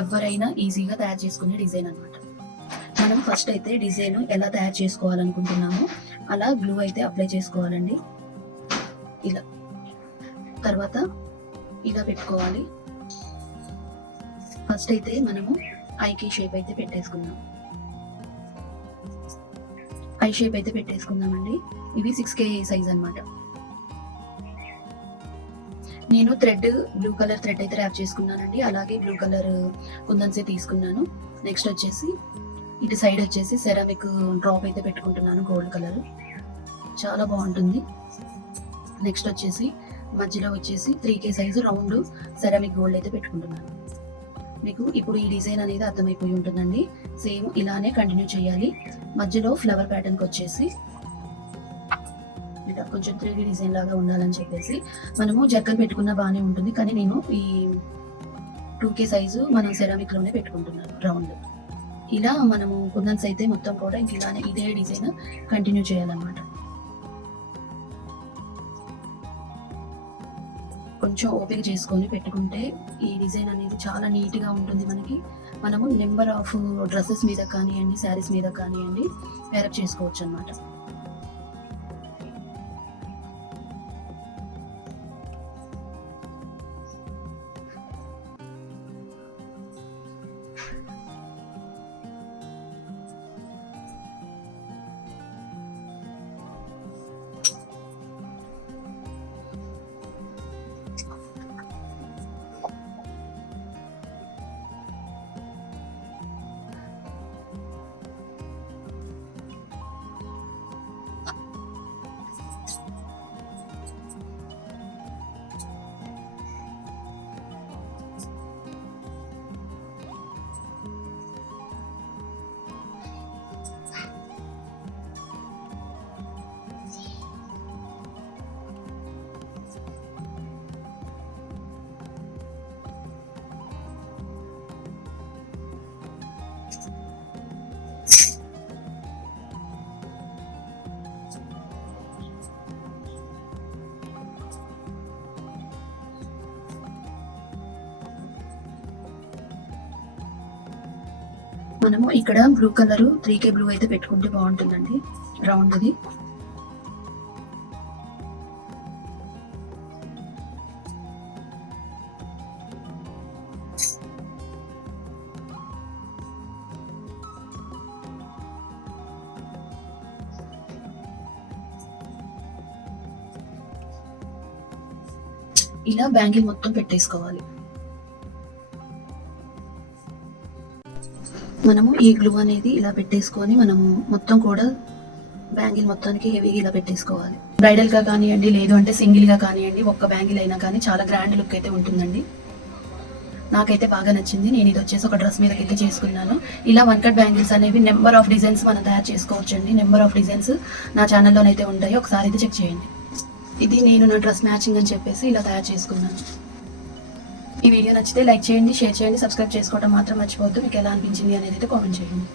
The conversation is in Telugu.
ఎవరైనా ఈజీగా తయారు చేసుకునే డిజైన్ అనమాట. మనం ఫస్ట్ అయితే డిజైన్ ఎలా తయారు చేసుకోవాలనుకుంటున్నామో అలా గ్లూ అయితే అప్లై చేసుకోవాలండి. ఇలా తర్వాత ఇలా పెట్టుకోవాలి. ఫస్ట్ అయితే మనము ఐకి షేప్ అయితే పెట్టేసుకుందాం. ఐ షేప్ అయితే పెట్టేసుకుందామండి. ఇవి 6K సైజ్ అనమాట. నేను థ్రెడ్ బ్లూ కలర్ థ్రెడ్ అయితే ర్యాప్ చేసుకున్నానండి. అలాగే బ్లూ కలర్ కుందన్సే తీసుకున్నాను. నెక్స్ట్ వచ్చేసి ఇటు సైడ్ వచ్చేసి సెరామిక్ డ్రాప్ అయితే పెట్టుకుంటున్నాను, గోల్డ్ కలర్, చాలా బాగుంటుంది. నెక్స్ట్ వచ్చేసి మధ్యలో వచ్చేసి 3K size round ceramic gold అయితే పెట్టుకుంటున్నాను. మీకు ఇప్పుడు ఈ డిజైన్ అనేది అర్థమైపోయి ఉంటుందండి. సేమ్ ఇలానే కంటిన్యూ చేయాలి. మధ్యలో ఫ్లవర్ ప్యాటర్న్కి వచ్చేసి ఇలా కొంచెం 3D డిజైన్ లాగా ఉండాలని చెప్పేసి మనము జర్కన్ పెట్టుకున్న బాగానే ఉంటుంది, కానీ నేను ఈ 2K సైజు మనం సెరామిక్ లోనే పెట్టుకుంటున్నాను రౌండ్. ఇలా మనము కుందన్స్ అయితే మొత్తం కూడా ఇంక ఇలానే ఇదే డిజైన్ కంటిన్యూ చేయాలన్నమాట. కొంచెం ఓపిక చేసుకొని పెట్టుకుంటే ఈ డిజైన్ అనేది చాలా నీట్గా ఉంటుంది. మనము నెంబర్ ఆఫ్ డ్రెస్సెస్ మీద కానివ్వండి, శారీస్ మీద కానివ్వండి పేరప్ చేసుకోవచ్చు అన్నమాట. మనము ఇక్కడ బ్లూ కలర్ 3K బ్లూ అయితే పెట్టుకుంటే బాగుంటుందండి, రౌండ్ది. ఇలా బ్యాంగిల్ మొత్తం పెట్టేసుకోవాలి. మనము ఈ గ్లూ అనేది ఇలా పెట్టేసుకొని మనము మొత్తం కూడా బ్యాంగిల్ మొత్తానికి హెవీగా ఇలా పెట్టేసుకోవాలి. బ్రైడల్ గా కానివ్వండి, లేదు అంటే సింగిల్ గా కానివ్వండి, ఒక్క బ్యాంగిల్ అయినా కానీ చాలా గ్రాండ్ లుక్ అయితే ఉంటుందండి. నాకైతే బాగా నచ్చింది. నేను ఇది వచ్చేసి ఒక డ్రెస్ మీదకైతే చేసుకున్నాను. ఇలా వన్ కట్ బ్యాంగిల్స్ అనేవి నెంబర్ ఆఫ్ డిజైన్స్ మనం తయారు చేసుకోవచ్చండి. నెంబర్ ఆఫ్ డిజైన్స్ నా ఛానల్లోనైతే ఉంటాయి, ఒకసారి అయితే చెక్ చేయండి. ఇది నేను నా డ్రెస్ మ్యాచింగ్ అని చెప్పేసి ఇలా తయారు చేసుకున్నాను. ఈ వీడియో నచ్చితే లైక్ చేయండి, షేర్ చేయండి, సబ్స్క్రైబ్ చేసుకోవడం మాత్రం మర్చిపోవద్దు. మీకు ఎలా అనిపించింది అనేది అయితే కామెంట్ చేయండి.